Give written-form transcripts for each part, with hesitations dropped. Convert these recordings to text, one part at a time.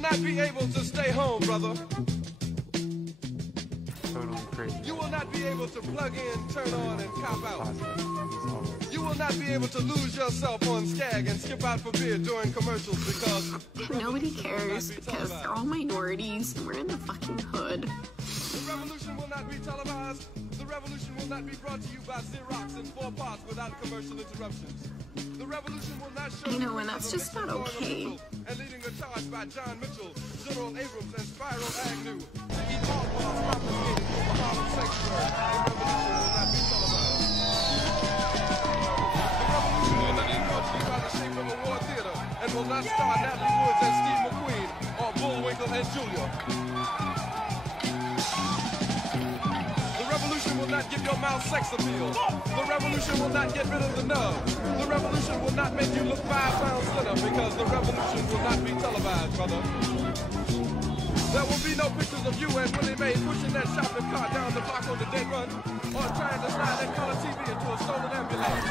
not be able to stay home, brother. Totally crazy. You will not be able to plug in, turn on, and cop out. You will not be able to lose yourself on Skag and skip out for beer during commercials because nobody cares because they're all minorities and we're in the fucking hood. the revolution will not be televised. The revolution will not be brought to you by Xerox in 4 parts without commercial interruptions. The revolution will not show You know, and that's just not okay. And leading a charge by John Mitchell, General Abrams, and Spyro Agnew to eat all parts confiscated from the Harlem sanctuary. The revolution will not be televised. The revolution will not be brought to you by the Shape of a War Theater and will not star Natalie Woods and Steve McQueen or Bullwinkle and Julia. The revolution will not give your mouth sex appeal. The revolution will not get rid of the nub. The revolution will not make you look 5 pounds thinner because the revolution will not be televised, brother. There will be no pictures of you and Willie Mae pushing that shopping cart down the block on the dead run or trying to slide that color TV into a stolen ambulance.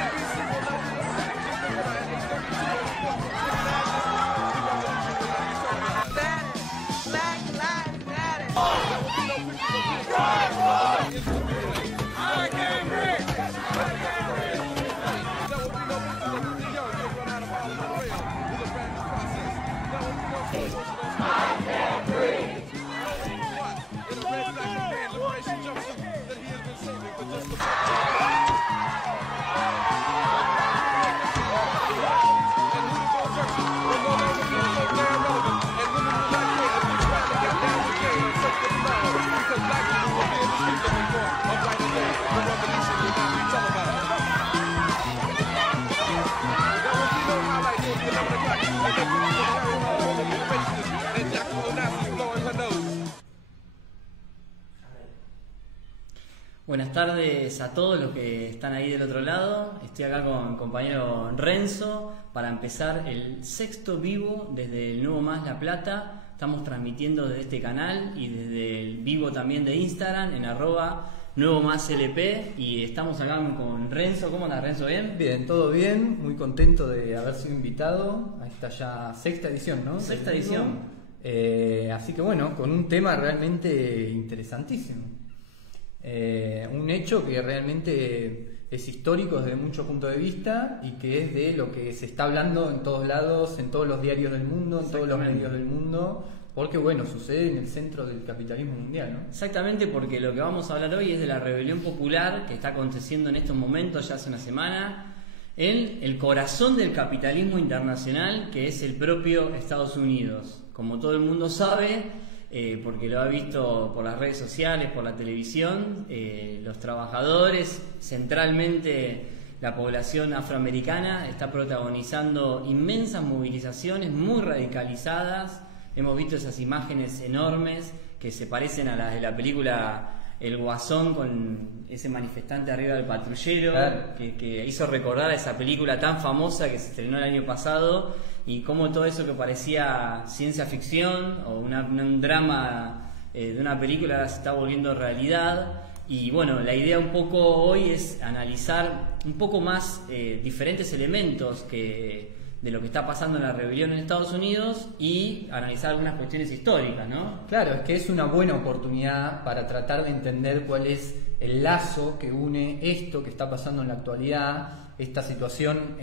ABC will not be able to just the winner at 8:32 and report from Jimmy Nash. The revolution will not be televised. Black Lives Matter. There will be no pictures of you trying to I can't breathe. There will be no pictures of Rudy Young being run out of Harlem on rail with a brand new process. There will be no photos of those what? In a red black and green liberation jumpsuit that he has been saving for just a and who to go first will no longer be so damn relevant, and women will not care if you try to get down with gay and sex with the man, because black people will be in the streets looking for a brighter day. The revolution will not be televised. There will be no highlights of the 11 o'clock and the pictures of Harry Hall and the racist and Jackie Onassi blowing her nose. Buenas tardes a todos los que están ahí del otro lado. Estoy acá con el compañero Renzo para empezar el 6º vivo desde el Nuevo Más La Plata. Estamos transmitiendo desde este canal y desde el vivo también de Instagram en @NuevoMásLP y estamos acá con Renzo. ¿Cómo andas, Renzo? ¿Bien? Bien, todo bien, muy contento de haber sido invitado a esta ya 6ª edición, ¿no? 6ª edición. Así que bueno, con un tema realmente interesantísimo. Un hecho que realmente es histórico desde muchos puntos de vista y que es de lo que se está hablando en todos lados, en todos los diarios del mundo, en todos los medios del mundo, porque bueno, sucede en el centro del capitalismo mundial, ¿no? Exactamente, porque lo que vamos a hablar hoy es de la rebelión popular que está aconteciendo en estos momentos, ya hace una semana, en el corazón del capitalismo internacional, que es el propio Estados Unidos. Como todo el mundo sabe, porque lo ha visto por las redes sociales, por la televisión, los trabajadores, centralmente la población afroamericana, está protagonizando inmensas movilizaciones muy radicalizadas. Hemos visto esas imágenes enormes que se parecen a las de la película El Guasón, con ese manifestante arriba del patrullero, claro, que hizo recordar a esa película tan famosa que se estrenó el año pasado, y cómo todo eso que parecía ciencia ficción o un drama de una película ahora se está volviendo realidad. Y bueno, la idea un poco hoy es analizar un poco más diferentes elementos de lo que está pasando en la rebelión en Estados Unidos y analizar algunas cuestiones históricas, ¿no? Claro, es que es una buena oportunidad para tratar de entender cuál es el lazo que une esto que está pasando en la actualidad, esta situación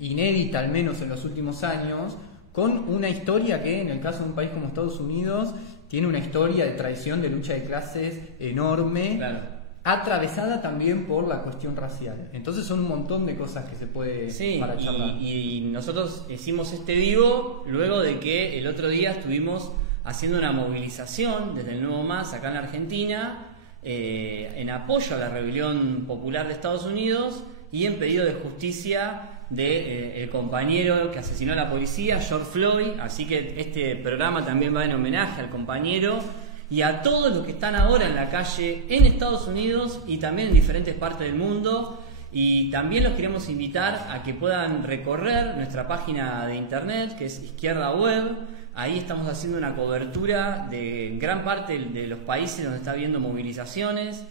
inédita al menos en los últimos años, con una historia que en el caso de un país como Estados Unidos tiene una historia de traición, de lucha de clases enorme, claro, atravesada también por la cuestión racial. Entonces son un montón de cosas que se puede para charlar. Y nosotros hicimos este vivo luego de que el otro día estuvimos haciendo una movilización desde el Nuevo Más acá en la Argentina en apoyo a la rebelión popular de Estados Unidos y en pedido de justicia de el compañero que asesinó a la policía, George Floyd. Así que este programa también va en homenaje al compañero y a todos los que están ahora en la calle en Estados Unidos y también en diferentes partes del mundo. Y también los queremos invitar a que puedan recorrer nuestra página de internet, que es Izquierda Web. Ahí estamos haciendo una cobertura de gran parte de los países donde está habiendo movilizaciones,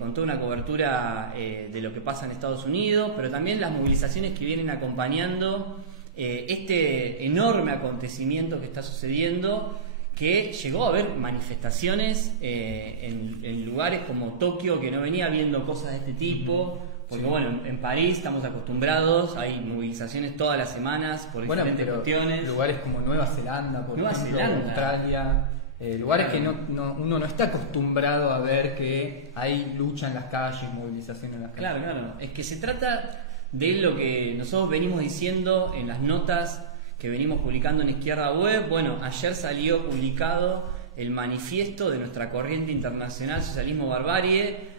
con toda una cobertura de lo que pasa en Estados Unidos, pero también las movilizaciones que vienen acompañando este enorme acontecimiento que está sucediendo, que llegó a haber manifestaciones en lugares como Tokio, que no venía viendo cosas de este tipo, porque bueno, en París estamos acostumbrados, hay movilizaciones todas las semanas por diferentes cuestiones. Lugares como Nueva Zelanda, por ejemplo, Australia, lugares que uno no está acostumbrado a ver que hay lucha en las calles, movilización en las calles. Claro, es que se trata de lo que nosotros venimos diciendo en las notas que venimos publicando en Izquierda Web. Bueno, ayer salió publicado el manifiesto de nuestra corriente internacional Socialismo Barbarie,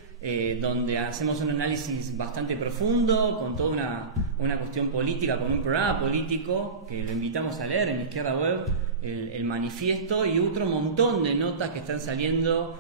donde hacemos un análisis bastante profundo, con toda una cuestión política, con un programa político, que lo invitamos a leer en Izquierda Web, el manifiesto, y otro montón de notas que están saliendo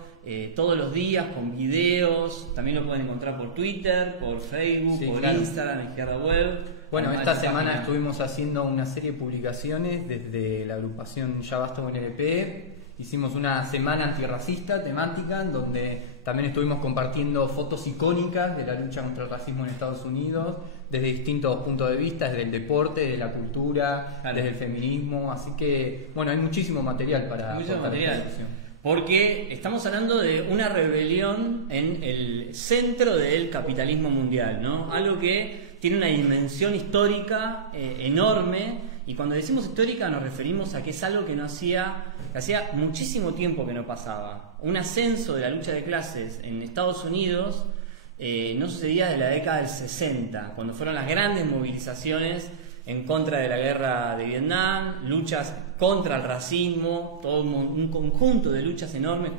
todos los días, con videos. También lo pueden encontrar por Twitter, por Facebook, Instagram, en Izquierda Web. Bueno, esta semana estuvimos haciendo una serie de publicaciones desde la agrupación Ya Basta UNLP. Hicimos una semana antirracista temática, en donde también estuvimos compartiendo fotos icónicas de la lucha contra el racismo en Estados Unidos, desde distintos puntos de vista, desde el deporte, desde la cultura, desde el feminismo. Así que, bueno, hay muchísimo material para aportar esta discusión. Porque estamos hablando de una rebelión en el centro del capitalismo mundial, ¿no? Algo que tiene una dimensión histórica enorme, y cuando decimos histórica nos referimos a que es algo que hacía muchísimo tiempo que no pasaba. Un ascenso de la lucha de clases en Estados Unidos no sucedía desde la década del 60, cuando fueron las grandes movilizaciones en contra de la guerra de Vietnam, luchas contra el racismo, todo un conjunto de luchas enormes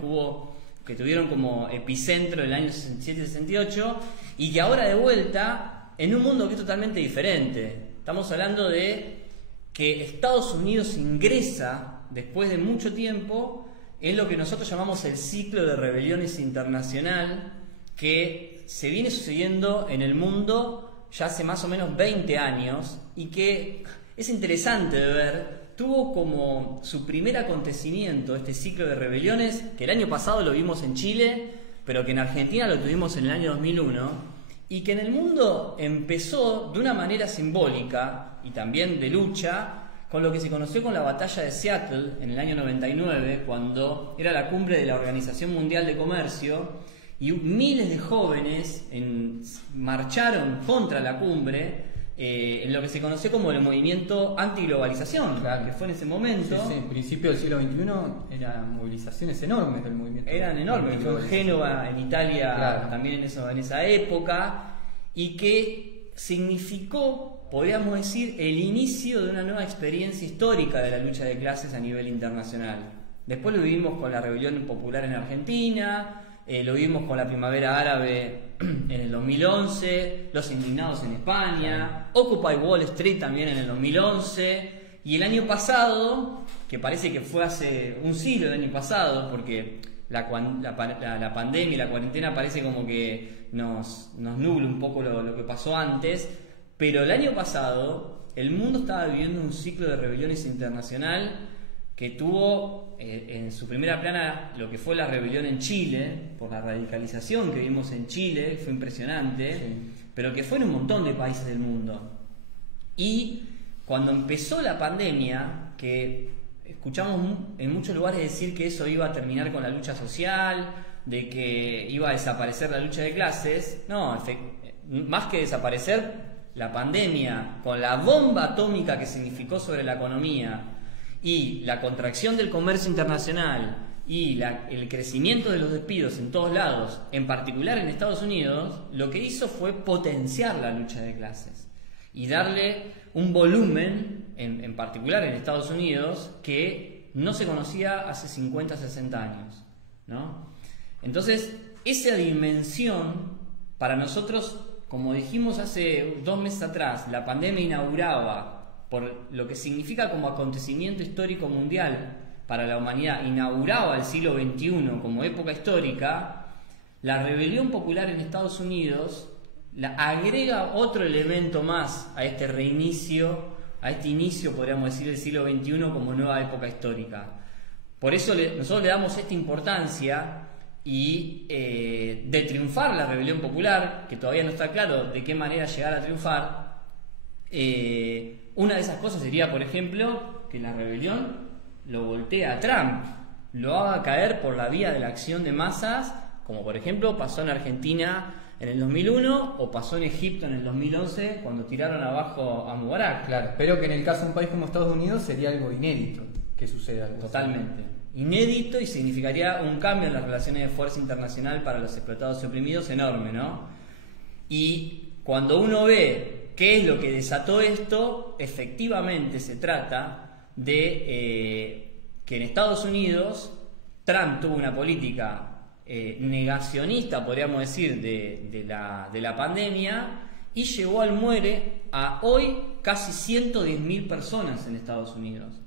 que tuvieron como epicentro el año 67-68, y que ahora de vuelta en un mundo que es totalmente diferente. Estamos hablando de que Estados Unidos ingresa después de mucho tiempo en lo que nosotros llamamos el ciclo de rebeliones internacional, que se viene sucediendo en el mundo ya hace más o menos 20 años, y que es interesante de ver. Tuvo como su primer acontecimiento este ciclo de rebeliones, que el año pasado lo vimos en Chile, pero que en Argentina lo tuvimos en el año 2001, y que en el mundo empezó de una manera simbólica y también de lucha, con lo que se conoció con la batalla de Seattle en el año 99, cuando era la cumbre de la Organización Mundial de Comercio, y miles de jóvenes marcharon contra la cumbre, en lo que se conoció como el movimiento antiglobalización, que fue en ese momento. Sí, en principio del siglo XXI eran movilizaciones enormes del movimiento. Eran enormes, fue en Génova, en Italia, también en esa época, y que significó, podríamos decir, el inicio de una nueva experiencia histórica de la lucha de clases a nivel internacional. Después lo vivimos con la rebelión popular en Argentina, lo vimos con la primavera árabe en el 2011, los indignados en España, Occupy Wall Street también en el 2011, y el año pasado, que parece que fue hace un siglo el año pasado, porque la pandemia y la cuarentena parece como que nos nubla un poco lo que pasó antes, pero el año pasado el mundo estaba viviendo un ciclo de rebeliones internacional que tuvo en su primera plana lo que fue la rebelión en Chile, por la radicalización que vimos en Chile, fue impresionante, pero que fue en un montón de países del mundo. Y cuando empezó la pandemia, que escuchamos en muchos lugares decir que eso iba a terminar con la lucha social, de que iba a desaparecer la lucha de clases, no, más que desaparecer, la pandemia, con la bomba atómica que significó sobre la economía, y la contracción del comercio internacional y el crecimiento de los despidos en todos lados, en particular en Estados Unidos, lo que hizo fue potenciar la lucha de clases y darle un volumen, en particular en Estados Unidos, que no se conocía hace 50, 60 años, ¿no? Entonces, esa dimensión, para nosotros, como dijimos hace 2 meses atrás, la pandemia inauguraba, por lo que significa como acontecimiento histórico mundial para la humanidad, inauguraba el siglo XXI como época histórica. La rebelión popular en Estados Unidos agrega otro elemento más a este reinicio, a este inicio, podríamos decir, del siglo XXI como nueva época histórica. Por eso nosotros le damos esta importancia, y de triunfar la rebelión popular, que todavía no está claro de qué manera llegar a triunfar, una de esas cosas sería, por ejemplo, que la rebelión lo voltee a Trump, lo haga caer por la vía de la acción de masas, como por ejemplo pasó en Argentina en el 2001 o pasó en Egipto en el 2011 cuando tiraron abajo a Mubarak. Claro, pero que en el caso de un país como Estados Unidos sería algo inédito que suceda algo Totalmente. Inédito, y significaría un cambio en las relaciones de fuerza internacional para los explotados y oprimidos enorme, ¿no? Y cuando uno ve qué es lo que desató esto, efectivamente se trata de que en Estados Unidos Trump tuvo una política negacionista, podríamos decir, de la pandemia, y llevó al muere a hoy casi 110.000 personas en Estados Unidos.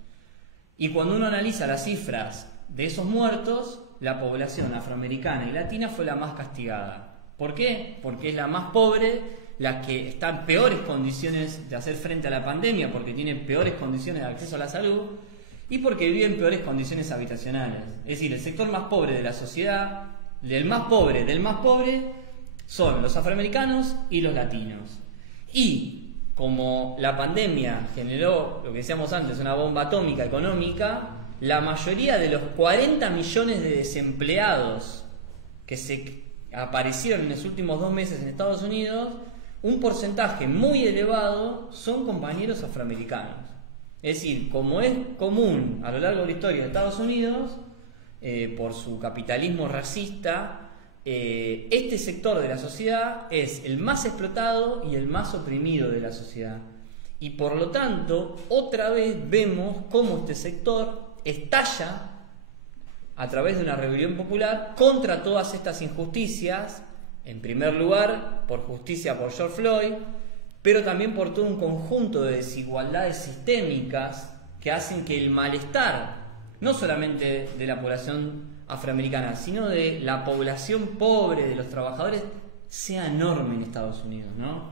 Y cuando uno analiza las cifras de esos muertos, la población afroamericana y latina fue la más castigada. ¿Por qué? Porque es la más pobre, la que está en peores condiciones de hacer frente a la pandemia, porque tiene peores condiciones de acceso a la salud, y porque vive en peores condiciones habitacionales. Es decir, el sector más pobre de la sociedad, del más pobre, son los afroamericanos y los latinos. Y como la pandemia generó, lo que decíamos antes, una bomba atómica económica, la mayoría de los 40 millones de desempleados que se aparecieron en los últimos 2 meses en Estados Unidos, un porcentaje muy elevado son compañeros afroamericanos. Es decir, como es común a lo largo de la historia de Estados Unidos, por su capitalismo racista, este sector de la sociedad es el más explotado y el más oprimido de la sociedad. Y por lo tanto, otra vez vemos cómo este sector estalla a través de una rebelión popular contra todas estas injusticias, en primer lugar por justicia por George Floyd, pero también por todo un conjunto de desigualdades sistémicas que hacen que el malestar, no solamente de la población afroamericana, sino de la población pobre, de los trabajadores, sea enorme en Estados Unidos, ¿no?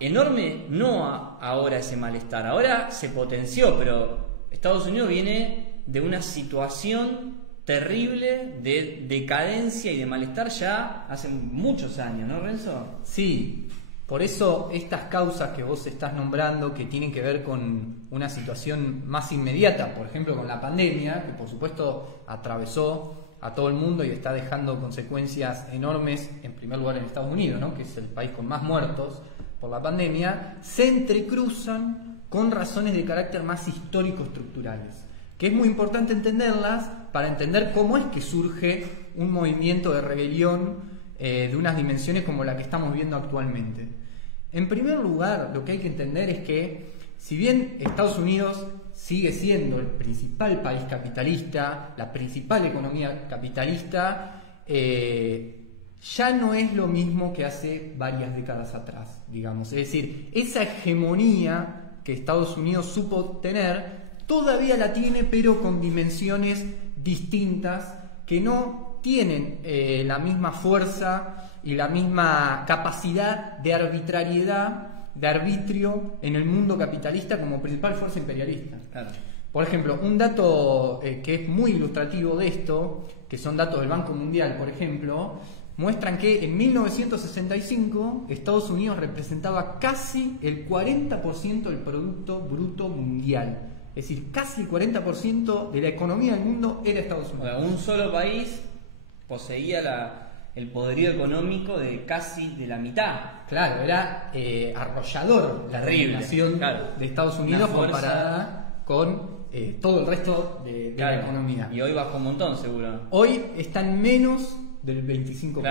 Enorme no ahora ese malestar, ahora se potenció, pero Estados Unidos viene de una situación terrible de decadencia y de malestar ya hace muchos años, ¿no, Renzo? Sí. Por eso estas causas que vos estás nombrando, que tienen que ver con una situación más inmediata, por ejemplo con la pandemia, que por supuesto atravesó a todo el mundo y está dejando consecuencias enormes, en primer lugar en Estados Unidos, ¿no?, que es el país con más muertos por la pandemia, se entrecruzan con razones de carácter más histórico-estructurales, que es muy importante entenderlas para entender cómo es que surge un movimiento de rebelión de unas dimensiones como la que estamos viendo actualmente. En primer lugar, lo que hay que entender es que, si bien Estados Unidos sigue siendo el principal país capitalista, la principal economía capitalista, ya no es lo mismo que hace varias décadas atrás, digamos. Es decir, esa hegemonía que Estados Unidos supo tener, todavía la tiene, pero con dimensiones distintas que no tienen la misma fuerza y la misma capacidad de arbitrariedad, de arbitrio en el mundo capitalista como principal fuerza imperialista. Claro. Por ejemplo, un dato que es muy ilustrativo de esto, que son datos del Banco Mundial, por ejemplo, muestran que en 1965 Estados Unidos representaba casi el 40% del Producto Bruto Mundial. Es decir, casi el 40% de la economía del mundo era Estados Unidos. Bueno, un solo país poseía el poderío económico de casi de la mitad. Claro, era arrollador la nación de Estados Unidos comparada con todo el resto de la economía. Y hoy bajó un montón, seguro. Hoy están menos del 25%,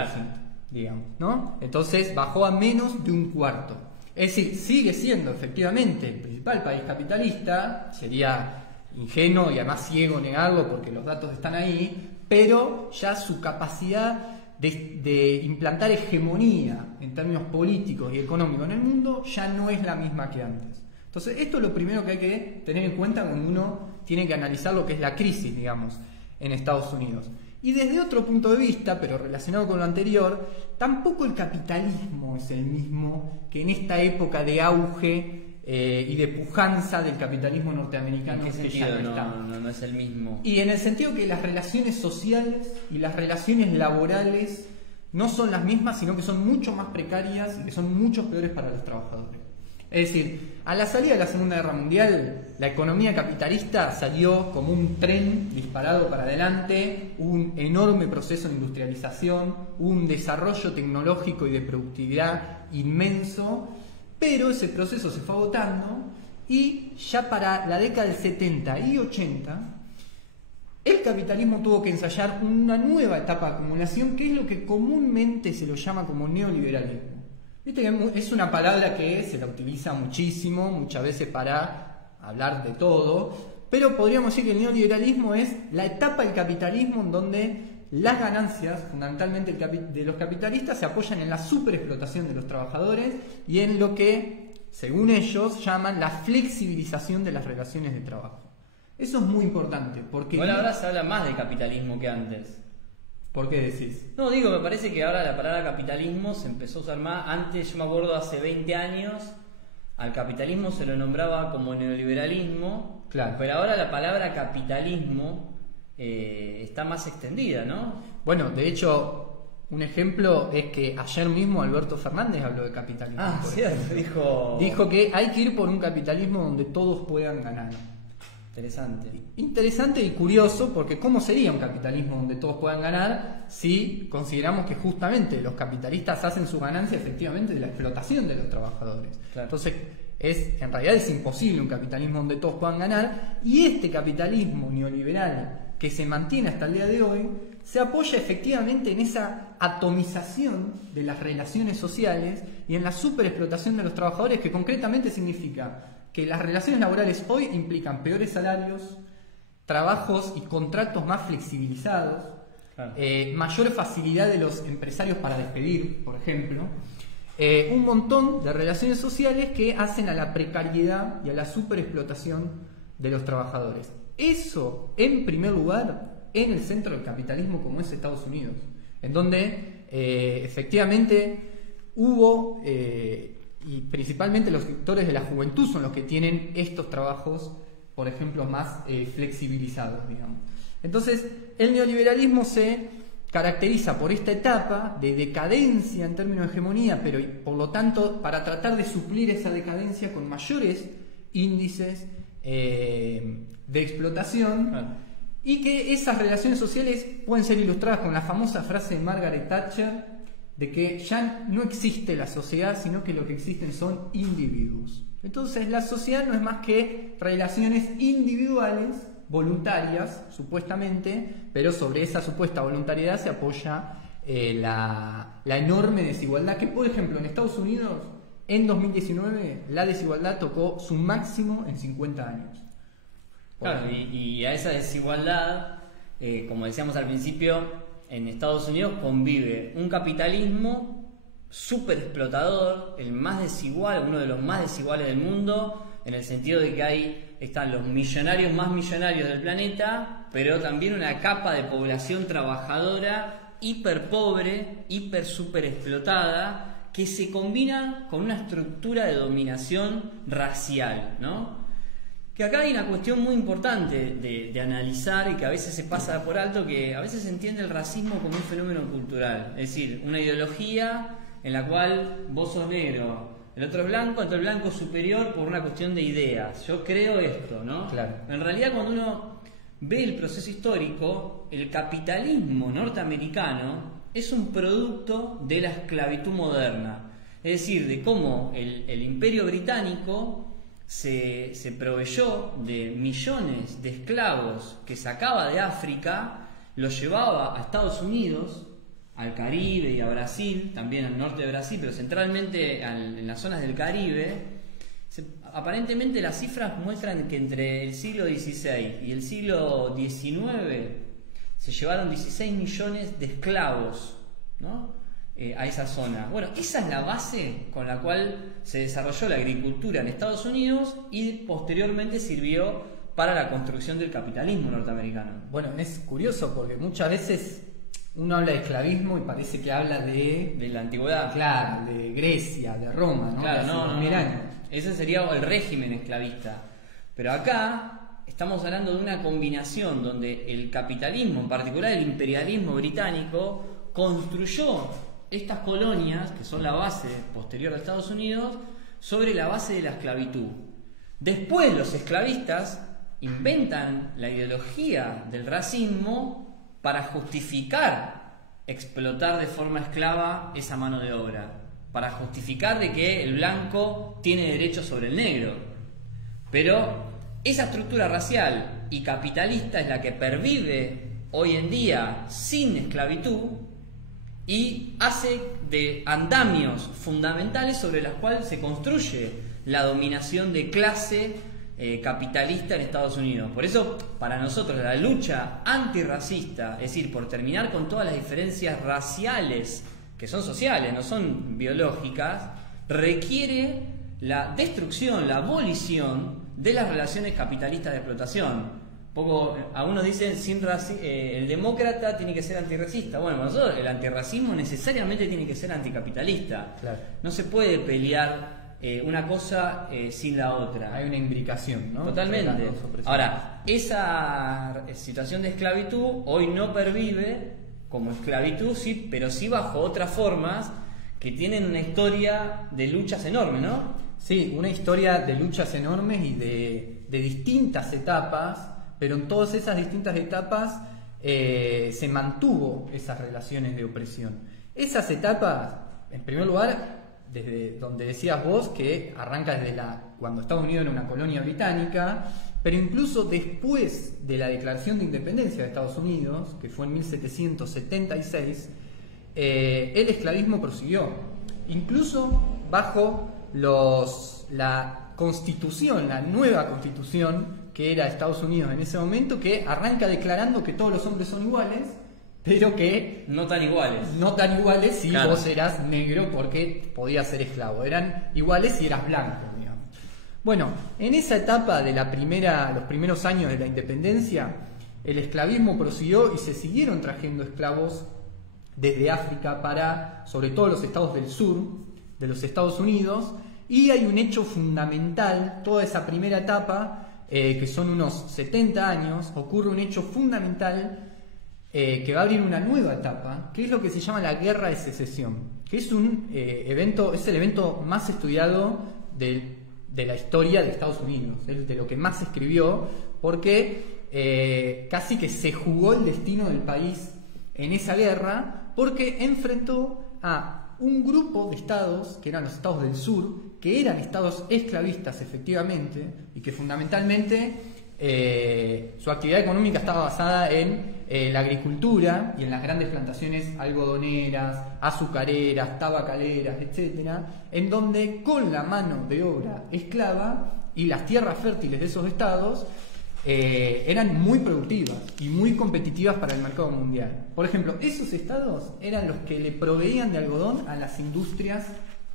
digamos, ¿no? Entonces bajó a menos de un cuarto. Es decir, sigue siendo efectivamente el principal país capitalista, sería ingenuo y además ciego negarlo porque los datos están ahí, pero ya su capacidad de implantar hegemonía en términos políticos y económicos en el mundo ya no es la misma que antes. Entonces esto es lo primero que hay que tener en cuenta cuando uno tiene que analizar lo que es la crisis, digamos, en Estados Unidos. Y desde otro punto de vista, pero relacionado con lo anterior, tampoco el capitalismo es el mismo que en esta época de auge y de pujanza del capitalismo norteamericano. ¿En qué sentido no es el mismo? Y en el sentido que las relaciones sociales y las relaciones laborales no son las mismas, sino que son mucho más precarias y que son mucho peores para los trabajadores. Es decir, a la salida de la Segunda Guerra Mundial, la economía capitalista salió como un tren disparado para adelante, un enorme proceso de industrialización, un desarrollo tecnológico y de productividad inmenso, pero ese proceso se fue agotando y ya para la década del 70 y 80, el capitalismo tuvo que ensayar una nueva etapa de acumulación, que es lo que comúnmente se lo llama como neoliberalismo. Viste que es una palabra que se la utiliza muchísimo, muchas veces para hablar de todo, pero podríamos decir que el neoliberalismo es la etapa del capitalismo en donde las ganancias, fundamentalmente de los capitalistas, se apoyan en la superexplotación de los trabajadores y en lo que, según ellos, llaman la flexibilización de las relaciones de trabajo. Eso es muy importante, porque... Bueno, ahora se habla más de capitalismo que antes. ¿Por qué decís? No, digo, me parece que ahora la palabra capitalismo se empezó a usar más. Antes, yo me acuerdo, hace 20 años, al capitalismo se lo nombraba como neoliberalismo, Claro. Pero ahora la palabra capitalismo está más extendida, ¿no? Bueno, de hecho, un ejemplo es que ayer mismo Alberto Fernández habló de capitalismo. Ah, por cierto, ejemplo. Dijo que hay que ir por un capitalismo donde todos puedan ganar. Interesante. Interesante y curioso, porque ¿cómo sería un capitalismo donde todos puedan ganar si consideramos que justamente los capitalistas hacen su ganancia efectivamente de la explotación de los trabajadores? Claro. Entonces, en realidad es imposible un capitalismo donde todos puedan ganar, y este capitalismo neoliberal que se mantiene hasta el día de hoy se apoya efectivamente en esa atomización de las relaciones sociales y en la superexplotación de los trabajadores, que concretamente significa que las relaciones laborales hoy implican peores salarios, trabajos y contratos más flexibilizados, Claro. Mayor facilidad de los empresarios para despedir, por ejemplo, un montón de relaciones sociales que hacen a la precariedad y a la superexplotación de los trabajadores. Eso, en primer lugar, en el centro del capitalismo como es Estados Unidos, en donde efectivamente hubo... y principalmente los sectores de la juventud son los que tienen estos trabajos, por ejemplo, más flexibilizados, digamos. Entonces, el neoliberalismo se caracteriza por esta etapa de decadencia en términos de hegemonía, pero por lo tanto, para tratar de suplir esa decadencia con mayores índices de explotación, Claro. y que esas relaciones sociales pueden ser ilustradas con la famosa frase de Margaret Thatcher, de que ya no existe la sociedad, sino que lo que existen son individuos. Entonces la sociedad no es más que relaciones individuales, voluntarias, supuestamente, pero sobre esa supuesta voluntariedad se apoya la enorme desigualdad, que por ejemplo en Estados Unidos, en 2019, la desigualdad tocó su máximo en 50 años. Claro, y a esa desigualdad, como decíamos al principio, en Estados Unidos convive un capitalismo súper explotador, el más desigual, uno de los más desiguales del mundo, en el sentido de que están los millonarios más millonarios del planeta, pero también una capa de población trabajadora hiper pobre, hiper súper explotada, que se combina con una estructura de dominación racial, ¿no? Que acá hay una cuestión muy importante de analizar y que a veces se pasa por alto, que a veces se entiende el racismo como un fenómeno cultural, es decir, una ideología en la cual vos sos negro, el otro es blanco, entonces el blanco es superior por una cuestión de ideas. Yo creo esto, ¿no? Claro. En realidad, cuando uno ve el proceso histórico, el capitalismo norteamericano es un producto de la esclavitud moderna, es decir, de cómo el imperio británico se proveyó de millones de esclavos que sacaba de África, los llevaba a Estados Unidos, al Caribe y a Brasil, también al norte de Brasil, pero centralmente en las zonas del Caribe. Aparentemente las cifras muestran que entre el siglo XVI y el siglo XIX se llevaron 16 millones de esclavos, ¿no? A esa zona. Bueno, esa es la base con la cual se desarrolló la agricultura en Estados Unidos y posteriormente sirvió para la construcción del capitalismo norteamericano. Bueno, es curioso porque muchas veces uno habla de esclavismo y parece que habla De la antigüedad. claro, de Grecia, de Roma, ¿no? Claro, Hace no. 2000 años. Ese sería el régimen esclavista. Pero acá estamos hablando de una combinación donde el capitalismo, en particular el imperialismo británico, construyó estas colonias, que son la base posterior de Estados Unidos, sobre la base de la esclavitud. Después los esclavistas inventan la ideología del racismo para justificar explotar de forma esclava esa mano de obra, para justificar de que el blanco tiene derecho sobre el negro. Pero esa estructura racial y capitalista es la que pervive hoy en día sin esclavitud y hace de andamios fundamentales sobre los cuales se construye la dominación de clase capitalista en Estados Unidos. Por eso, para nosotros, la lucha antirracista, es decir, por terminar con todas las diferencias raciales, que son sociales, no son biológicas, requiere la destrucción, la abolición de las relaciones capitalistas de explotación. Algunos dicen, el demócrata tiene que ser antirracista. Bueno, para nosotros el antirracismo necesariamente tiene que ser anticapitalista. Claro. No se puede pelear una cosa sin la otra. Hay una imbricación, ¿no? Totalmente. Ahora, esa situación de esclavitud hoy no pervive como esclavitud, sí, pero sí bajo otras formas que tienen una historia de luchas enormes, ¿no? Sí, una historia de luchas enormes y de distintas etapas, pero en todas esas distintas etapas se mantuvo esas relaciones de opresión. Esas etapas, en primer lugar, desde donde decías vos, que arranca desde cuando Estados Unidos era una colonia británica, pero incluso después de la declaración de independencia de Estados Unidos, que fue en 1776, el esclavismo prosiguió, incluso bajo la constitución, la nueva constitución que era Estados Unidos en ese momento, que arranca declarando que todos los hombres son iguales, pero que no tan iguales. No tan iguales si claro. Vos eras negro porque podías ser esclavo. Eran iguales si eras blanco, digamos. Bueno, en esa etapa de los primeros años de la independencia, el esclavismo prosiguió y se siguieron trayendo esclavos desde África para, sobre todo, los estados del sur de los Estados Unidos. Y hay un hecho fundamental, toda esa primera etapa, que son unos 70 años, ocurre un hecho fundamental que va a abrir una nueva etapa, que es lo que se llama la Guerra de Secesión, que es es el evento más estudiado de la historia de Estados Unidos, de lo que más se escribió, porque casi que se jugó el destino del país en esa guerra, porque enfrentó a un grupo de estados, que eran los estados del sur, que eran estados esclavistas efectivamente, y que fundamentalmente su actividad económica estaba basada en la agricultura y en las grandes plantaciones algodoneras, azucareras, tabacaleras, etcétera, en donde con la mano de obra esclava y las tierras fértiles de esos estados eran muy productivas y muy competitivas para el mercado mundial. Por ejemplo, esos estados eran los que le proveían de algodón a las industrias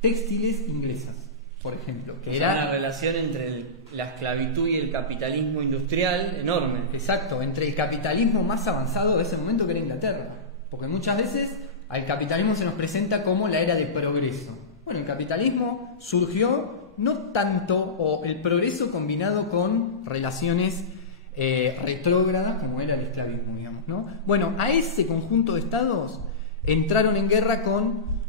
textiles inglesas, por ejemplo, que era una relación entre la esclavitud y el capitalismo industrial enorme. Exacto, entre el capitalismo más avanzado de ese momento, que era Inglaterra, porque muchas veces al capitalismo se nos presenta como la era de progreso. Bueno, el capitalismo surgió no tanto, o el progreso combinado con relaciones retrógradas como era el esclavismo, digamos, ¿no? Bueno, a ese conjunto de estados entraron en guerra con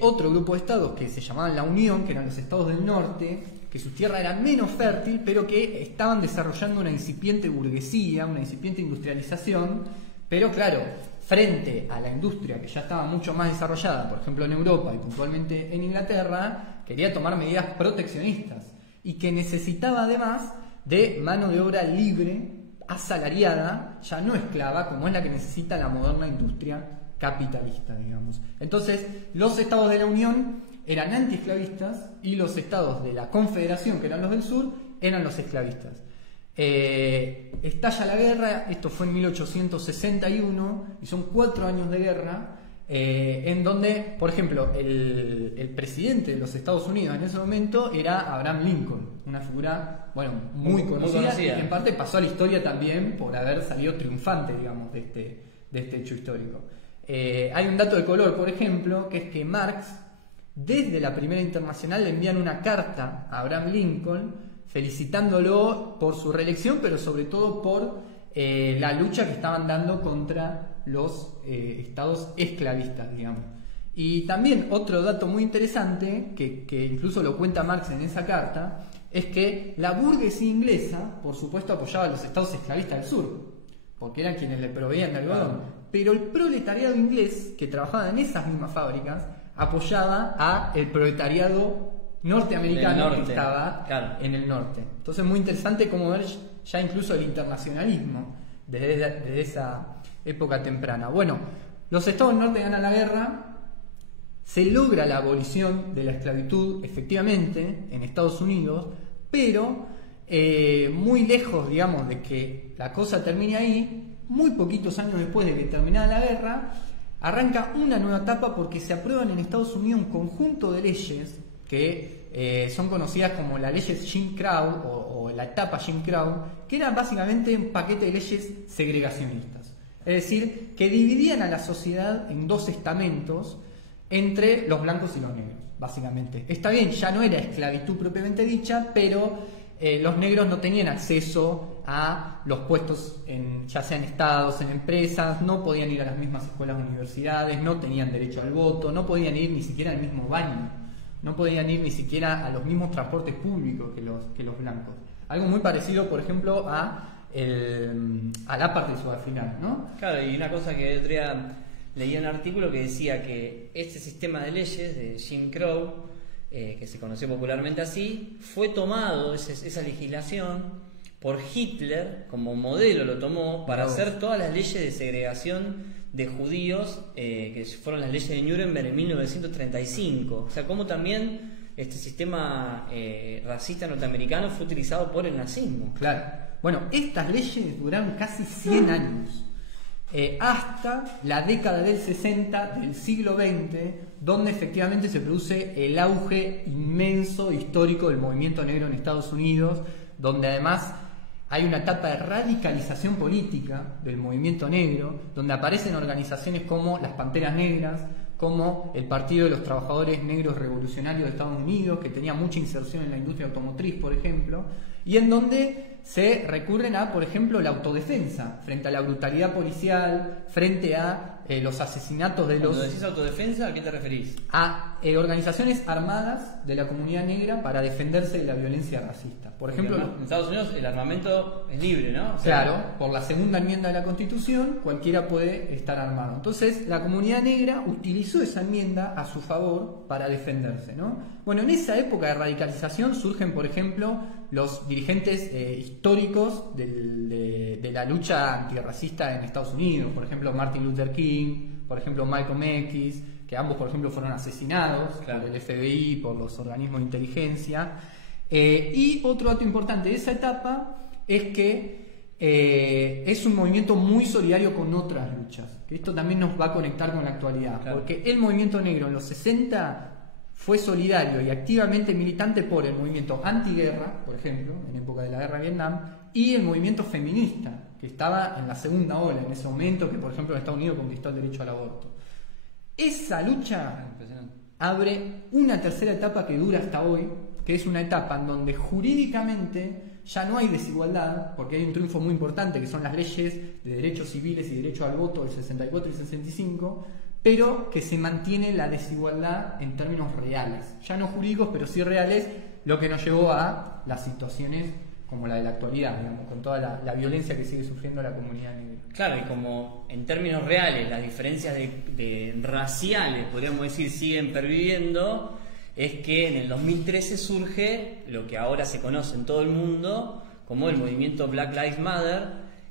otro grupo de estados que se llamaban la Unión, que eran los estados del norte, que su tierra era menos fértil, pero que estaban desarrollando una incipiente burguesía, una incipiente industrialización, pero claro, frente a la industria que ya estaba mucho más desarrollada, por ejemplo en Europa y puntualmente en Inglaterra, quería tomar medidas proteccionistas y que necesitaba además de mano de obra libre, asalariada, ya no esclava, como es la que necesita la moderna industria capitalista, digamos. Entonces, los estados de la Unión eran antiesclavistas y los estados de la Confederación, que eran los del sur, eran los esclavistas. Estalla la guerra, esto fue en 1861, y son 4 años de guerra, en donde, por ejemplo, el presidente de los Estados Unidos en ese momento era Abraham Lincoln, una figura, bueno, muy conocida, y que en parte pasó a la historia también por haber salido triunfante, digamos, de este hecho histórico. Hay un dato de color, por ejemplo, que es que Marx, desde la Primera Internacional, le envían una carta a Abraham Lincoln felicitándolo por su reelección, pero sobre todo por la lucha que estaban dando contra los estados esclavistas, digamos. Y también otro dato muy interesante, que incluso lo cuenta Marx en esa carta, es que la burguesía inglesa, por supuesto, apoyaba a los estados esclavistas del sur, porque eran quienes le proveían de algodón. Pero el proletariado inglés, que trabajaba en esas mismas fábricas, apoyaba a el proletariado norteamericano que estaba en el norte. Entonces muy interesante cómo ver ya incluso el internacionalismo desde esa época temprana. Bueno, los estados del norte ganan la guerra, se logra la abolición de la esclavitud efectivamente en Estados Unidos, pero muy lejos, digamos, de que la cosa termine ahí, muy poquitos años después de que terminara la guerra, arranca una nueva etapa porque se aprueban en Estados Unidos un conjunto de leyes que son conocidas como las leyes Jim Crow o la etapa Jim Crow, que eran básicamente un paquete de leyes segregacionistas. Es decir, que dividían a la sociedad en dos estamentos entre los blancos y los negros, básicamente. Está bien, ya no era esclavitud propiamente dicha, pero los negros no tenían acceso a los puestos, ya sea en estados, en empresas, no podían ir a las mismas escuelas, universidades, no tenían derecho al voto, no podían ir ni siquiera al mismo baño, no podían ir ni siquiera a los mismos transportes públicos que los blancos. Algo muy parecido, por ejemplo, al apartheid sudafricano, ¿no? Claro, y una cosa que otro día leía un artículo que decía que este sistema de leyes de Jim Crow, que se conoció popularmente así, fue tomado, esa legislación, por Hitler como modelo, lo tomó para hacer todas las leyes de segregación de judíos, que fueron las leyes de Nuremberg en 1935. O sea, como también este sistema racista norteamericano fue utilizado por el nazismo. Claro. Bueno, estas leyes duraron casi 100 años. Hasta la década del 60 del siglo XX, donde efectivamente se produce el auge inmenso histórico del movimiento negro en Estados Unidos, donde además hay una etapa de radicalización política del movimiento negro, donde aparecen organizaciones como las Panteras Negras, como el Partido de los Trabajadores Negros Revolucionarios de Estados Unidos, que tenía mucha inserción en la industria automotriz, por ejemplo, y en donde se recurren a, por ejemplo, la autodefensa frente a la brutalidad policial, frente a los asesinatos de los... Cuando decís autodefensa, ¿a qué te referís? A organizaciones armadas de la comunidad negra para defenderse de la violencia racista. Por ejemplo, en Estados Unidos el armamento es libre, ¿no? O sea, claro, por la segunda enmienda de la Constitución, cualquiera puede estar armado. Entonces, la comunidad negra utilizó esa enmienda a su favor para defenderse, ¿no? Bueno, en esa época de radicalización surgen, por ejemplo, los dirigentes históricos de la lucha antirracista en Estados Unidos, por ejemplo, Martin Luther King, por ejemplo, Malcolm X, que ambos, por ejemplo, fueron asesinados por el FBI, por los organismos de inteligencia. Y otro dato importante de esa etapa es que es un movimiento muy solidario con otras luchas, que esto también nos va a conectar con la actualidad, porque el movimiento negro en los 60 fue solidario y activamente militante por el movimiento antiguerra, por ejemplo, en época de la guerra de Vietnam, y el movimiento feminista, que estaba en la segunda ola en ese momento, que por ejemplo en Estados Unidos conquistó el derecho al aborto. Esa lucha abre una tercera etapa que dura hasta hoy, que es una etapa en donde jurídicamente ya no hay desigualdad, porque hay un triunfo muy importante que son las leyes de derechos civiles y derecho al voto del 64 y 65, pero que se mantiene la desigualdad en términos reales, ya no jurídicos, pero sí reales, lo que nos llevó a las situaciones como la de la actualidad, digamos, con toda la violencia que sigue sufriendo la comunidad negra. Claro, y como en términos reales las diferencias de raciales, podríamos decir, siguen perviviendo, es que en el 2013 surge lo que ahora se conoce en todo el mundo como el movimiento Black Lives Matter,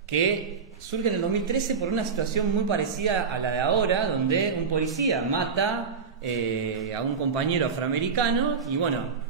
que surge en el 2013 por una situación muy parecida a la de ahora, donde un policía mata a un compañero afroamericano, y bueno,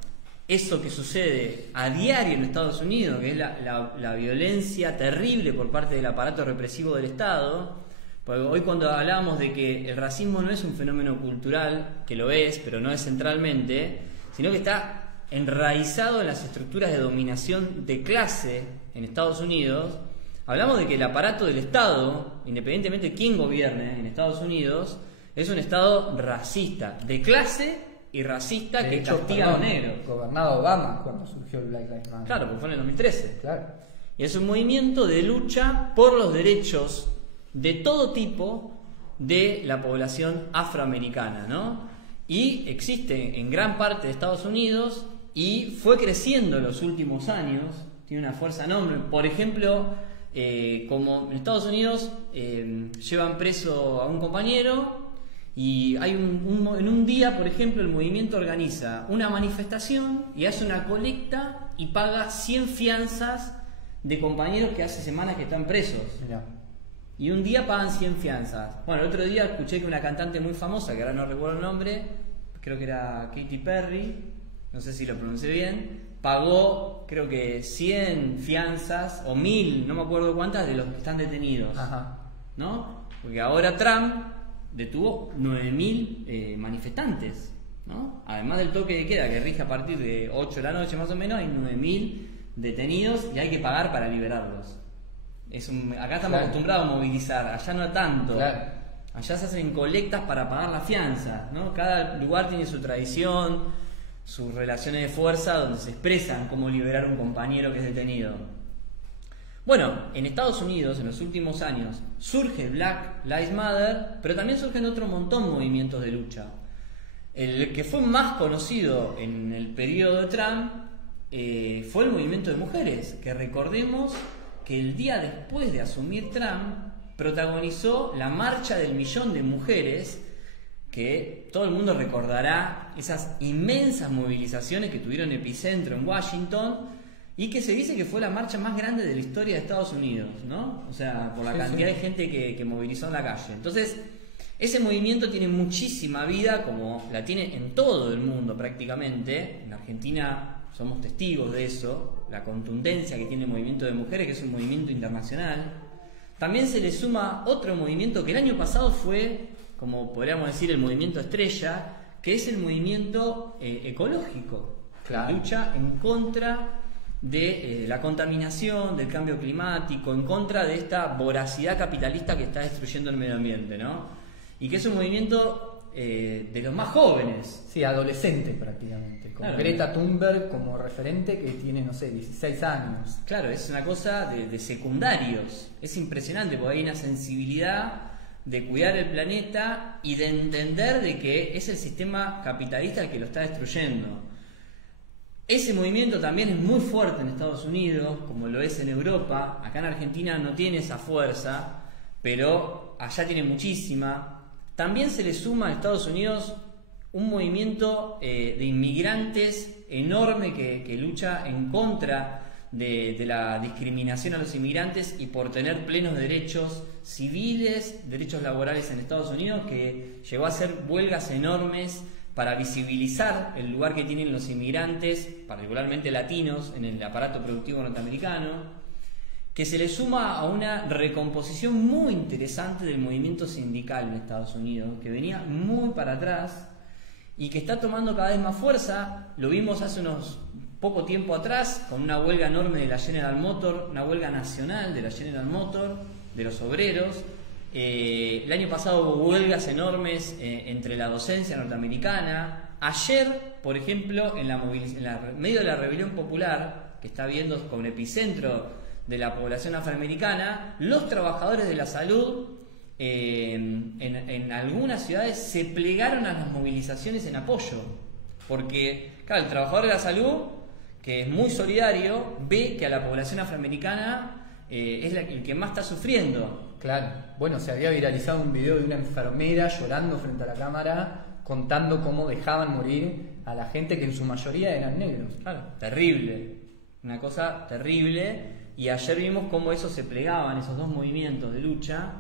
eso que sucede a diario en Estados Unidos, que es la violencia terrible por parte del aparato represivo del Estado. Porque hoy cuando hablábamos de que el racismo no es un fenómeno cultural, que lo es, pero no es centralmente, sino que está enraizado en las estructuras de dominación de clase en Estados Unidos, hablamos de que el aparato del Estado, independientemente de quién gobierne en Estados Unidos, es un Estado racista, de clase y racista, de que hecho, castiga a los negros. Gobernado Obama cuando surgió el Black Lives Matter. Claro, porque fue en el 2013. Claro. Y es un movimiento de lucha por los derechos de todo tipo de la población afroamericana, ¿no? Y existe en gran parte de Estados Unidos y fue creciendo en los últimos años, tiene una fuerza enorme. Por ejemplo, como en Estados Unidos llevan preso a un compañero y hay en un día, por ejemplo, el movimiento organiza una manifestación y hace una colecta y paga 100 fianzas de compañeros que hace semanas que están presos. Mirá. Y un día pagan 100 fianzas. Bueno, el otro día escuché que una cantante muy famosa, que ahora no recuerdo el nombre, creo que era Katy Perry, no sé si lo pronuncié bien, pagó creo que 100 fianzas o 1000, no me acuerdo cuántas, de los que están detenidos. Ajá. ¿No? Porque ahora Trump detuvo 9000 manifestantes, ¿no? Además del toque de queda que rige a partir de 8 de la noche más o menos, hay 9000 detenidos y hay que pagar para liberarlos. Acá estamos acostumbrados a movilizar, allá no tanto. Claro. Allá se hacen colectas para pagar la fianza, ¿no? Cada lugar tiene su tradición, sus relaciones de fuerza donde se expresan cómo liberar a un compañero que es detenido. Bueno, en Estados Unidos en los últimos años surge Black Lives Matter, pero también surgen otro montón de movimientos de lucha. El que fue más conocido en el periodo de Trump fue el movimiento de mujeres, que recordemos que el día después de asumir Trump protagonizó la marcha del 1.000.000 de mujeres, que todo el mundo recordará esas inmensas movilizaciones que tuvieron epicentro en Washington y que se dice que fue la marcha más grande de la historia de Estados Unidos, ¿no? O sea, por la cantidad de gente que movilizó en la calle. Entonces, ese movimiento tiene muchísima vida, como la tiene en todo el mundo prácticamente. En Argentina somos testigos de eso, la contundencia que tiene el movimiento de mujeres, que es un movimiento internacional. También se le suma otro movimiento que el año pasado fue, como podríamos decir, el movimiento estrella, que es el movimiento ecológico, Claro. que lucha en contra de la contaminación, del cambio climático, en contra de esta voracidad capitalista que está destruyendo el medio ambiente, ¿no? Y que es un movimiento de los más jóvenes. Sí, adolescente prácticamente. Con Claro. Greta Thunberg como referente que tiene, no sé, 16 años. Claro, es una cosa de secundarios. Es impresionante porque hay una sensibilidad de cuidar el planeta y de entender de que es el sistema capitalista el que lo está destruyendo. Ese movimiento también es muy fuerte en Estados Unidos, como lo es en Europa. Acá en Argentina no tiene esa fuerza, pero allá tiene muchísima. También se le suma a Estados Unidos un movimiento de inmigrantes enorme que lucha en contra de la discriminación a los inmigrantes y por tener plenos derechos civiles, derechos laborales en Estados Unidos, que llegó a hacer huelgas enormes para visibilizar el lugar que tienen los inmigrantes, particularmente latinos, en el aparato productivo norteamericano, que se le suma a una recomposición muy interesante del movimiento sindical en Estados Unidos, que venía muy para atrás y que está tomando cada vez más fuerza. Lo vimos hace unos poco tiempo atrás con una huelga enorme de la General Motors, una huelga nacional de la General Motors, de los obreros. El año pasado hubo huelgas enormes entre la docencia norteamericana. Ayer, por ejemplo, en medio de la rebelión popular que está habiendo con epicentro de la población afroamericana, los trabajadores de la salud en algunas ciudades se plegaron a las movilizaciones en apoyo, porque claro, el trabajador de la salud, que es muy solidario, ve que a la población afroamericana es el que más está sufriendo. Claro. Bueno, se había viralizado un video de una enfermera llorando frente a la cámara, contando cómo dejaban morir a la gente que en su mayoría eran negros. Claro, terrible, una cosa terrible. Y ayer vimos cómo eso se plegaban, esos dos movimientos de lucha.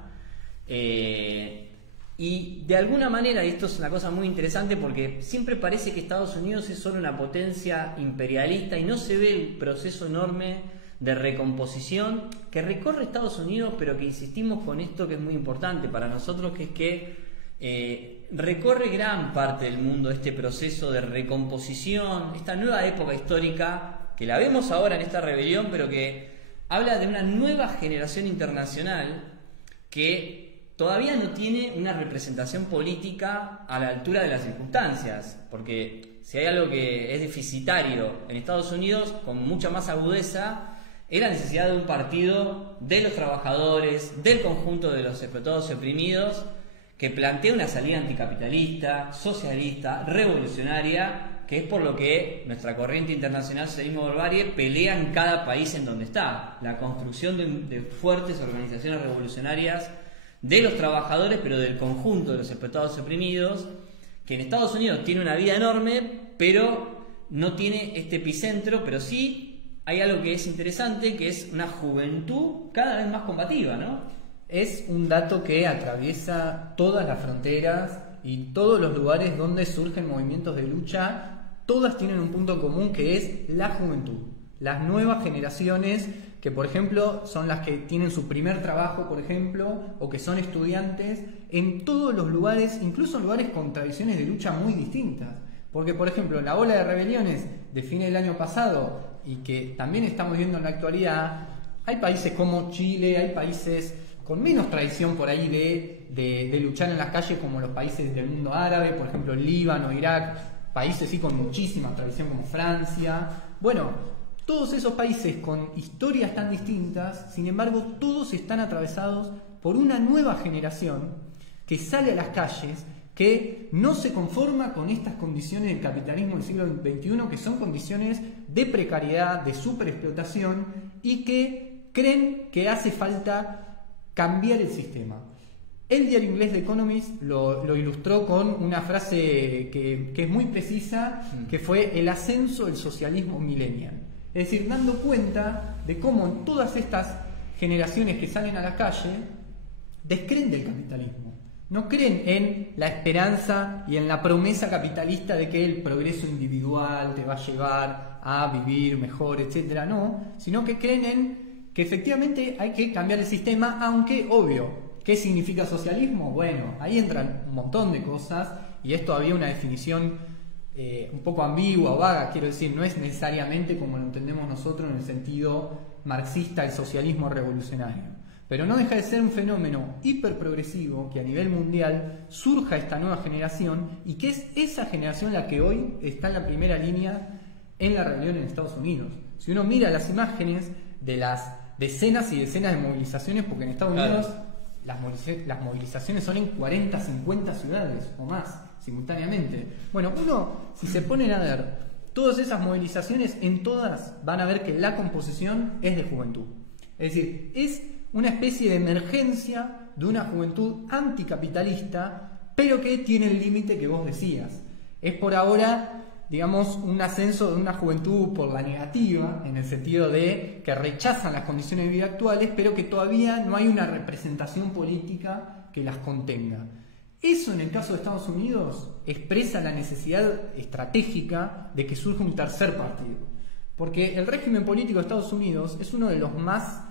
Y de alguna manera, y esto es una cosa muy interesante porque siempre parece que Estados Unidos es solo una potencia imperialista y no se ve el proceso enorme de recomposición que recorre Estados Unidos, pero que insistimos con esto que es muy importante para nosotros, que es que recorre gran parte del mundo este proceso de recomposición, esta nueva época histórica que la vemos ahora en esta rebelión, pero que habla de una nueva generación internacional que todavía no tiene una representación política a la altura de las circunstancias, porque si hay algo que es deficitario en Estados Unidos con mucha más agudeza es la necesidad de un partido de los trabajadores, del conjunto de los explotados y oprimidos, que plantea una salida anticapitalista, socialista, revolucionaria, que es por lo que nuestra corriente internacional Socialismo Barbarie pelea en cada país en donde está. La construcción de fuertes organizaciones revolucionarias de los trabajadores, pero del conjunto de los explotados y oprimidos, que en Estados Unidos tiene una vida enorme, pero no tiene este epicentro, pero sí hay algo que es interesante, que es una juventud cada vez más combativa, ¿no? Es un dato que atraviesa todas las fronteras y todos los lugares donde surgen movimientos de lucha. Todas tienen un punto común, que es la juventud. Las nuevas generaciones que, por ejemplo, son las que tienen su primer trabajo, por ejemplo, o que son estudiantes, en todos los lugares, incluso en lugares con tradiciones de lucha muy distintas. Porque, por ejemplo, la ola de rebeliones de fin del año pasado, y que también estamos viendo en la actualidad, hay países como Chile, hay países con menos tradición por ahí de luchar en las calles, como los países del mundo árabe, por ejemplo Líbano, Irak, países sí con muchísima tradición como Francia. Bueno, todos esos países con historias tan distintas, sin embargo, todos están atravesados por una nueva generación que sale a las calles, que no se conforma con estas condiciones del capitalismo del siglo XXI, que son condiciones de precariedad, de superexplotación, y que creen que hace falta cambiar el sistema. El diario inglés The Economist lo ilustró con una frase que es muy precisa, que fue el ascenso del socialismo millennial. Es decir, dando cuenta de cómo en todas estas generaciones que salen a la calle descreen del capitalismo. No creen en la esperanza y en la promesa capitalista de que el progreso individual te va a llevar a vivir mejor, etcétera. No, sino que creen en que efectivamente hay que cambiar el sistema, aunque obvio. ¿Qué significa socialismo? Bueno, ahí entran un montón de cosas, y es todavía una definición un poco ambigua o vaga, quiero decir, no es necesariamente como lo entendemos nosotros en el sentido marxista el socialismo revolucionario. Pero no deja de ser un fenómeno hiperprogresivo que a nivel mundial surja esta nueva generación, y que es esa generación la que hoy está en la primera línea en la rebelión en Estados Unidos. Si uno mira las imágenes de las decenas y decenas de movilizaciones, porque en Estados Unidos las movilizaciones son en 40, 50 ciudades o más simultáneamente. Bueno, uno, si se ponen a ver todas esas movilizaciones, en todas van a ver que la composición es de juventud. Es decir, es una especie de emergencia de una juventud anticapitalista, pero que tiene el límite que vos decías. Es por ahora, digamos, un ascenso de una juventud por la negativa, en el sentido de que rechazan las condiciones de vida actuales, pero que todavía no hay una representación política que las contenga. Eso, en el caso de Estados Unidos, expresa la necesidad estratégica de que surja un tercer partido. Porque el régimen político de Estados Unidos es uno de los más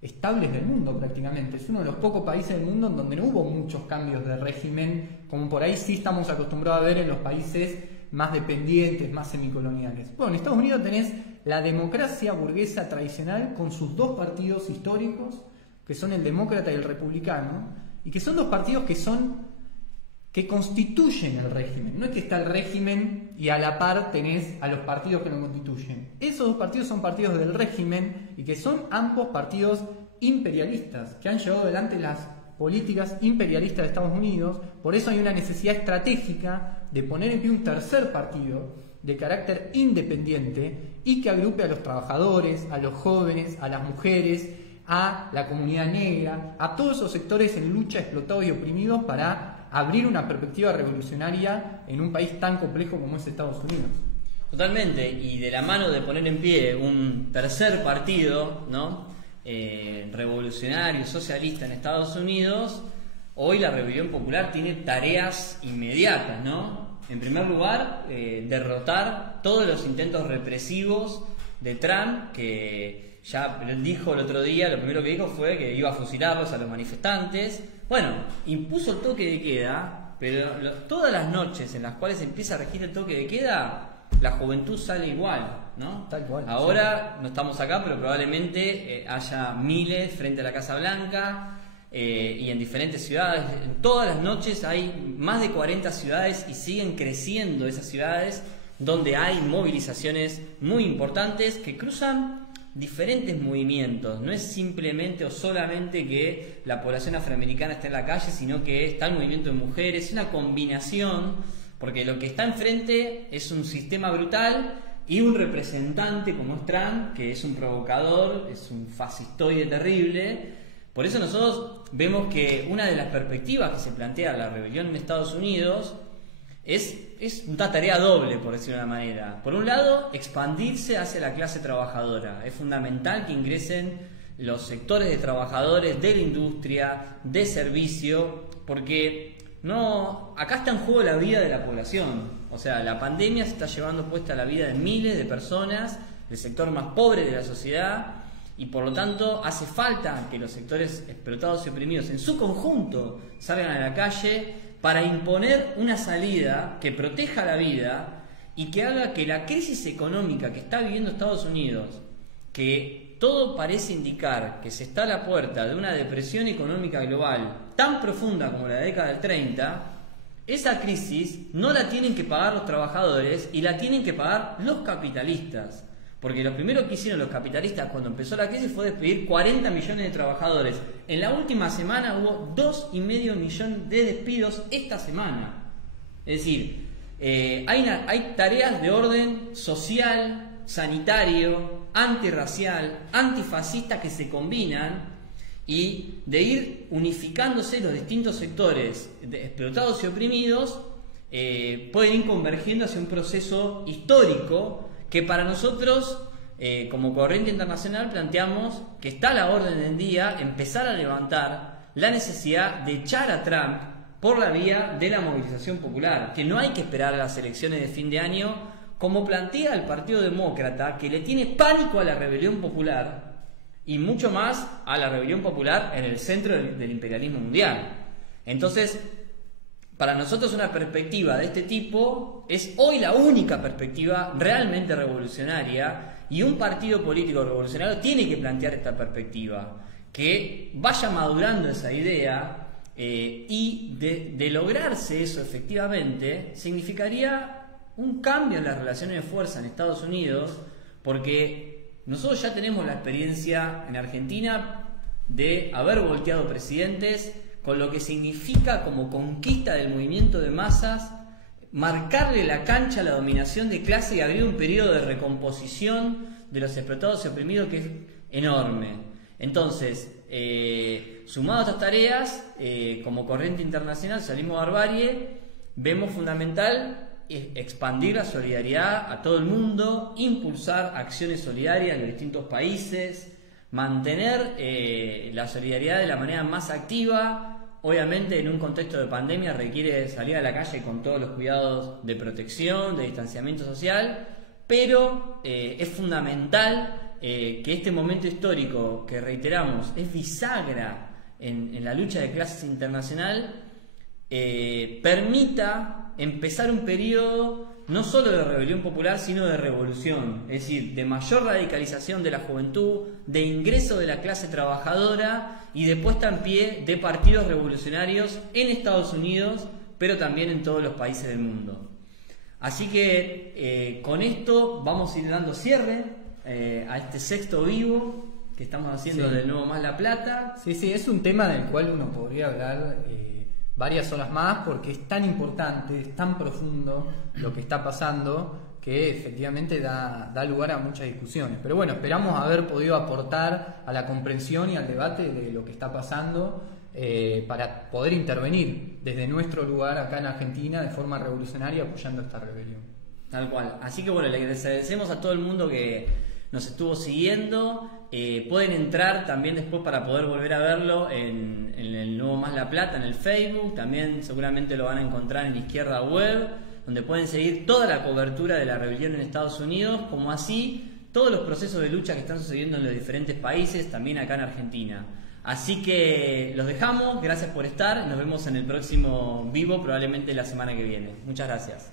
estables del mundo prácticamente. Es uno de los pocos países del mundo en donde no hubo muchos cambios de régimen, como por ahí sí estamos acostumbrados a ver en los países más dependientes, más semicoloniales. Bueno, en Estados Unidos tenés la democracia burguesa tradicional con sus dos partidos históricos, que son el demócrata y el republicano, y que son dos partidos que constituyen el régimen. No es que está el régimen y a la par tenés a los partidos que lo constituyen. Esos dos partidos son partidos del régimen, y que son ambos partidos imperialistas, que han llevado adelante las políticas imperialistas de Estados Unidos. Por eso hay una necesidad estratégica de poner en pie un tercer partido de carácter independiente, y que agrupe a los trabajadores, a los jóvenes, a las mujeres, a la comunidad negra, a todos esos sectores en lucha, explotados y oprimidos, para abrir una perspectiva revolucionaria en un país tan complejo como es Estados Unidos. Totalmente, y de la mano de poner en pie un tercer partido, ¿no? Revolucionario, socialista en Estados Unidos, hoy la rebelión popular tiene tareas inmediatas, ¿no? En primer lugar, derrotar todos los intentos represivos de Trump, que ya dijo el otro día, lo primero que dijo fue que iba a fusilarlos a los manifestantes. Bueno, impuso el toque de queda, pero todas las noches en las cuales empieza a regir el toque de queda, la juventud sale igual, ¿no? Tal cual. Ahora no estamos acá, pero probablemente haya miles frente a la Casa Blanca, y en diferentes ciudades. En todas las noches hay más de 40 ciudades, y siguen creciendo esas ciudades, donde hay movilizaciones muy importantes que cruzan diferentes movimientos. No es simplemente o solamente que la población afroamericana está en la calle, sino que está el movimiento de mujeres, es una combinación, porque lo que está enfrente es un sistema brutal y un representante como es Trump, que es un provocador, es un fascistoide terrible. Por eso nosotros vemos que una de las perspectivas que se plantea la rebelión en Estados Unidos es una tarea doble, por decirlo de una manera. Por un lado, expandirse hacia la clase trabajadora. Es fundamental que ingresen los sectores de trabajadores de la industria, de servicio, porque acá está en juego la vida de la población. O sea, la pandemia se está llevando puesta la vida de miles de personas del sector más pobre de la sociedad, y por lo tanto hace falta que los sectores explotados y oprimidos en su conjunto salgan a la calle para imponer una salida que proteja la vida y que haga que la crisis económica que está viviendo Estados Unidos, que todo parece indicar que se está a la puerta de una depresión económica global tan profunda como la década del 30, esa crisis no la tienen que pagar los trabajadores y la tienen que pagar los capitalistas. Porque lo primero que hicieron los capitalistas cuando empezó la crisis fue despedir 40 millones de trabajadores. En la última semana hubo 2,5 millones de despidos esta semana. Es decir, hay tareas de orden social, sanitario, antirracial, antifascista que se combinan, y de ir unificándose los distintos sectores explotados y oprimidos, pueden ir convergiendo hacia un proceso histórico que para nosotros, como Corriente Internacional, planteamos que está a la orden del día empezar a levantar la necesidad de echar a Trump por la vía de la movilización popular, que no hay que esperar a las elecciones de fin de año, como plantea el Partido Demócrata, que le tiene pánico a la rebelión popular y mucho más a la rebelión popular en el centro del imperialismo mundial. Entonces, para nosotros una perspectiva de este tipo es hoy la única perspectiva realmente revolucionaria, y un partido político revolucionario tiene que plantear esta perspectiva, que vaya madurando esa idea, y de lograrse eso efectivamente, significaría un cambio en las relaciones de fuerza en Estados Unidos, porque nosotros ya tenemos la experiencia en Argentina de haber volteado presidentes, con lo que significa como conquista del movimiento de masas, marcarle la cancha a la dominación de clase y abrir un periodo de recomposición de los explotados y oprimidos que es enorme. Entonces, sumado a estas tareas, como Corriente Internacional, Socialismo Barbarie, vemos fundamental expandir la solidaridad a todo el mundo, impulsar acciones solidarias en los distintos países, mantener la solidaridad de la manera más activa. Obviamente, en un contexto de pandemia requiere salir a la calle con todos los cuidados de protección, de distanciamiento social, pero es fundamental que este momento histórico, que reiteramos, es bisagra en la lucha de clases internacional, permita empezar un periodo no solo de rebelión popular, sino de revolución, es decir, de mayor radicalización de la juventud, de ingreso de la clase trabajadora y de puesta en pie de partidos revolucionarios en Estados Unidos, pero también en todos los países del mundo. Así que con esto vamos a ir dando cierre a este sexto vivo que estamos haciendo del Nuevo Más La Plata. Sí, es un tema del cual uno podría hablar varias horas más, porque es tan importante, es tan profundo lo que está pasando, que efectivamente da lugar a muchas discusiones. Pero bueno, esperamos haber podido aportar a la comprensión y al debate de lo que está pasando, para poder intervenir desde nuestro lugar acá en Argentina de forma revolucionaria apoyando esta rebelión. Tal cual. Así que bueno, les agradecemos a todo el mundo que nos estuvo siguiendo. Pueden entrar también después para poder volver a verlo en el Nuevo Más La Plata, en el Facebook. También seguramente lo van a encontrar en Izquierda Web, donde pueden seguir toda la cobertura de la rebelión en Estados Unidos, como así todos los procesos de lucha que están sucediendo en los diferentes países, también acá en Argentina. Así que los dejamos, gracias por estar, nos vemos en el próximo vivo, probablemente la semana que viene. Muchas gracias.